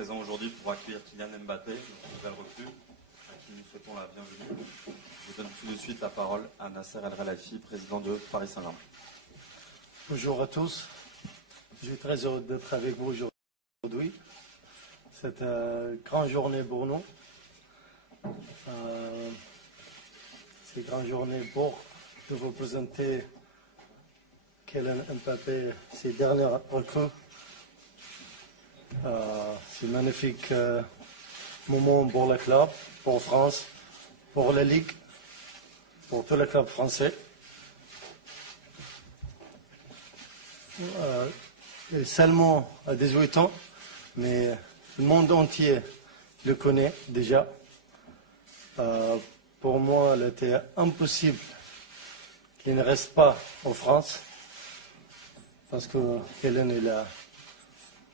présent aujourd'hui pour accueillir Kylian Mbappé, notre nouvelle recrue, à qui nous souhaitons la bienvenue. Je donne tout de suite la parole à Nasser El Khelaifi, président de Paris Saint-Germain. Bonjour à tous. Je suis très heureux d'être avec vous aujourd'hui. C'est une grande journée pour nous. C'est une grande journée pour de vous présenter Kylian Mbappé, ses dernières recrues. C'est un magnifique moment pour le club, pour France, pour la Ligue, pour tous les clubs français. Et seulement à 18 ans, mais le monde entier le connaît déjà. Pour moi, il était impossible qu'il ne reste pas en France, parce que Kylian il a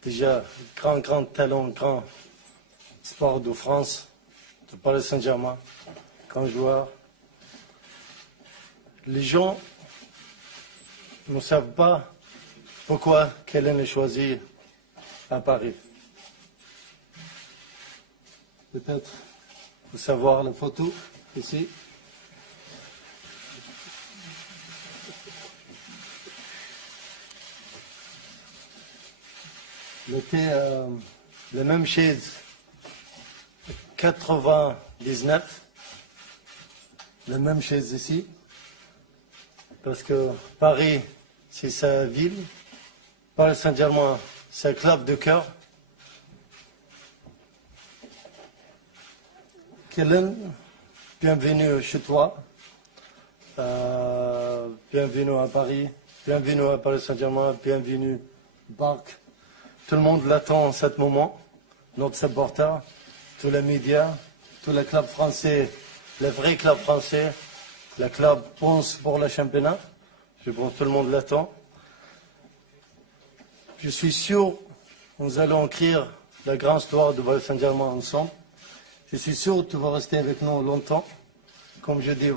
déjà grand talent, grand sport de France, de Paris Saint-Germain, grand joueur. Les gens ne savent pas pourquoi Kylian est choisi à Paris. Peut-être vous savoir la photo ici. Il était la même chaise 99, la même chaise ici, parce que Paris, c'est sa ville. Paris Saint-Germain, c'est un club de cœur. Kylian, bienvenue chez toi. Bienvenue à Paris. Bienvenue à Paris Saint-Germain. Bienvenue Barque. Tout le monde l'attend en ce moment. Notre supporter, tous les médias, tous les clubs français, les vrais clubs français, le club pense pour le championnat. Je pense que tout le monde l'attend. Je suis sûr que nous allons écrire la grande histoire de Paris Saint-Germain ensemble. Je suis sûr que tu vas rester avec nous longtemps, comme je dis,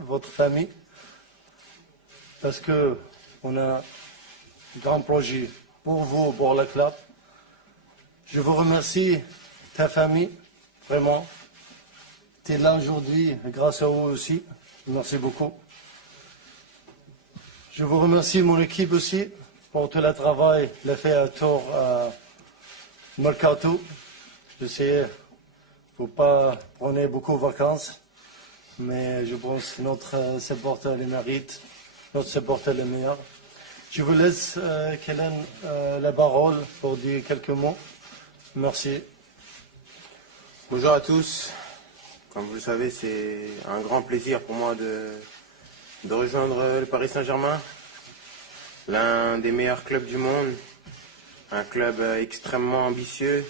votre famille, parce qu'on a un grand projet pour vous, pour le club. Je vous remercie, ta famille, vraiment. Tu es là aujourd'hui, grâce à vous aussi. Merci beaucoup. Je vous remercie, mon équipe aussi, pour tout le travail qu'il a fait à Tours, à Mercato. Je sais, il ne faut pas prendre beaucoup de vacances, mais je pense que notre supporter le mérite, notre supporter le meilleur. Je vous laisse, Kylian, la parole pour dire quelques mots. Merci. Bonjour à tous. Comme vous le savez, c'est un grand plaisir pour moi de rejoindre le Paris Saint-Germain, l'un des meilleurs clubs du monde, un club extrêmement ambitieux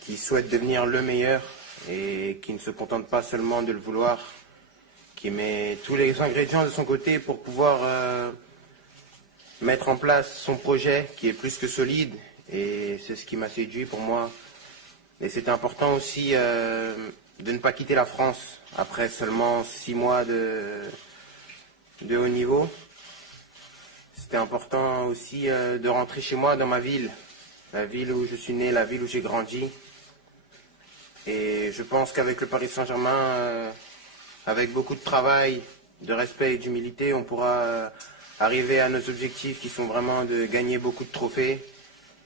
qui souhaite devenir le meilleur et qui ne se contente pas seulement de le vouloir, qui met tous les ingrédients de son côté pour pouvoir mettre en place son projet qui est plus que solide, et c'est ce qui m'a séduit pour moi. Et c'était important aussi de ne pas quitter la France après seulement 6 mois de haut niveau. C'était important aussi de rentrer chez moi dans ma ville, la ville où je suis né, la ville où j'ai grandi. Et je pense qu'avec le Paris Saint-Germain, avec beaucoup de travail, de respect et d'humilité, on pourra arriver à nos objectifs qui sont vraiment de gagner beaucoup de trophées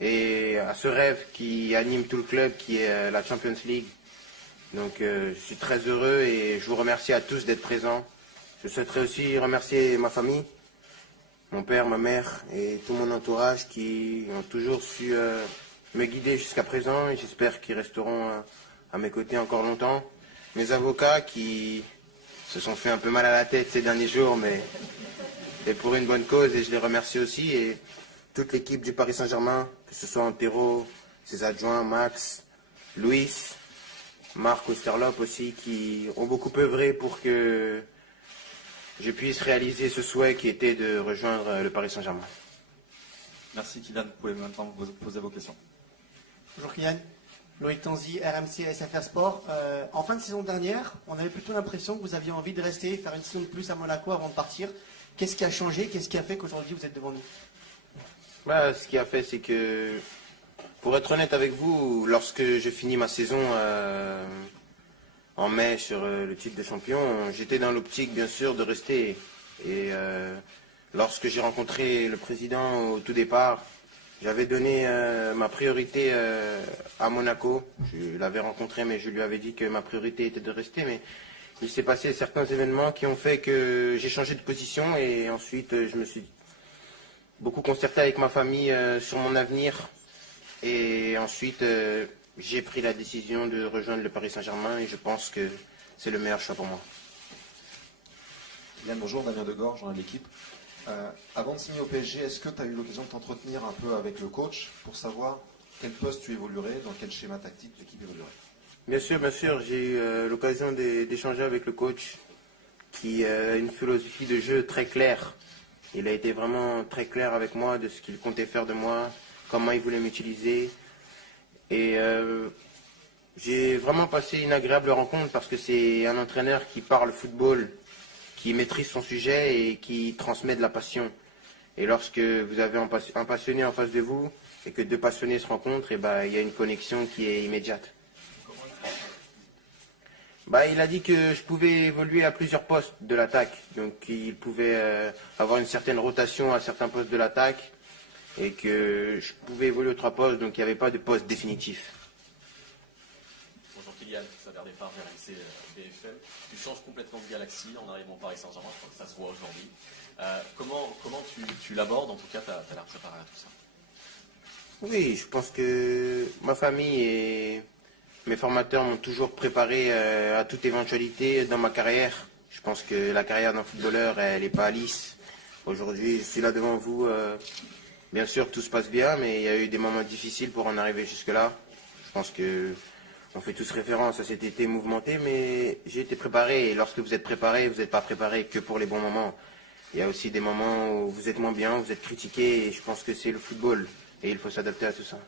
et à ce rêve qui anime tout le club qui est la Champions League. Donc je suis très heureux et je vous remercie à tous d'être présents. Je souhaiterais aussi remercier ma famille, mon père, ma mère et tout mon entourage qui ont toujours su me guider jusqu'à présent, et j'espère qu'ils resteront à mes côtés encore longtemps. Mes avocats qui se sont fait un peu mal à la tête ces derniers jours, mais c'est pour une bonne cause, et je les remercie aussi. Et toute l'équipe du Paris Saint-Germain, que ce soit Antero, ses adjoints, Max, Luis, Marc Osterlop aussi, qui ont beaucoup œuvré pour que je puisse réaliser ce souhait qui était de rejoindre le Paris Saint-Germain. Merci Kylian, vous pouvez maintenant vous poser vos questions. Bonjour Kylian, Loïc Tanzi, RMC SFR Sport. En fin de saison dernière, on avait plutôt l'impression que vous aviez envie de rester, faire une saison de plus à Monaco avant de partir. Qu'est-ce qui a changé? Qu'est-ce qui a fait qu'aujourd'hui vous êtes devant nous? Ce qui a fait, c'est que Pour être honnête avec vous, lorsque je finis ma saison en mai sur le titre de champion, j'étais dans l'optique bien sûr de rester. Et lorsque j'ai rencontré le président au tout départ, j'avais donné ma priorité à Monaco. Je l'avais rencontré, mais je lui avais dit que ma priorité était de rester. Mais il s'est passé certains événements qui ont fait que j'ai changé de position. Et ensuite, je me suis beaucoup concerté avec ma famille sur mon avenir. Et ensuite, j'ai pris la décision de rejoindre le Paris Saint-Germain. Et je pense que c'est le meilleur choix pour moi. Yann, bonjour, Damien Degorge, journal de l'équipe. Avant de signer au PSG, est-ce que tu as eu l'occasion de t'entretenir un peu avec le coach pour savoir quel poste tu évoluerais, dans quel schéma tactique l'équipe évoluerait? Bien sûr, j'ai eu l'occasion d'échanger avec le coach qui a une philosophie de jeu très claire. Il a été vraiment très clair avec moi de ce qu'il comptait faire de moi, comment il voulait m'utiliser. Et j'ai vraiment passé une agréable rencontre parce que c'est un entraîneur qui parle football, qui maîtrise son sujet et qui transmet de la passion. Et lorsque vous avez un passionné en face de vous et que deux passionnés se rencontrent, et il y a une connexion qui est immédiate. Il a dit que je pouvais évoluer à plusieurs postes de l'attaque. Donc il pouvait avoir une certaine rotation à certains postes de l'attaque et que je pouvais évoluer aux 3 postes, donc il n'y avait pas de poste définitif. Bonjour Kylian, ça vers départ vers RMC BFM. Tu changes complètement de galaxie en arrivant au Paris Saint-Germain, je crois que ça se voit aujourd'hui. Comment tu l'abordes? En tout cas, tu as l'air préparé à tout ça. Oui, je pense que ma famille et mes formateurs m'ont toujours préparé à toute éventualité dans ma carrière. Je pense que la carrière d'un footballeur, elle n'est pas lisse. Aujourd'hui, je suis là devant vous. Bien sûr, tout se passe bien, mais il y a eu des moments difficiles pour en arriver jusque-là. Je pense que on fait tous référence à cet été mouvementé, mais j'ai été préparé. Et lorsque vous êtes préparé, vous n'êtes pas préparé que pour les bons moments. Il y a aussi des moments où vous êtes moins bien, où vous êtes critiqué. Et je pense que c'est le football. Et il faut s'adapter à tout ça.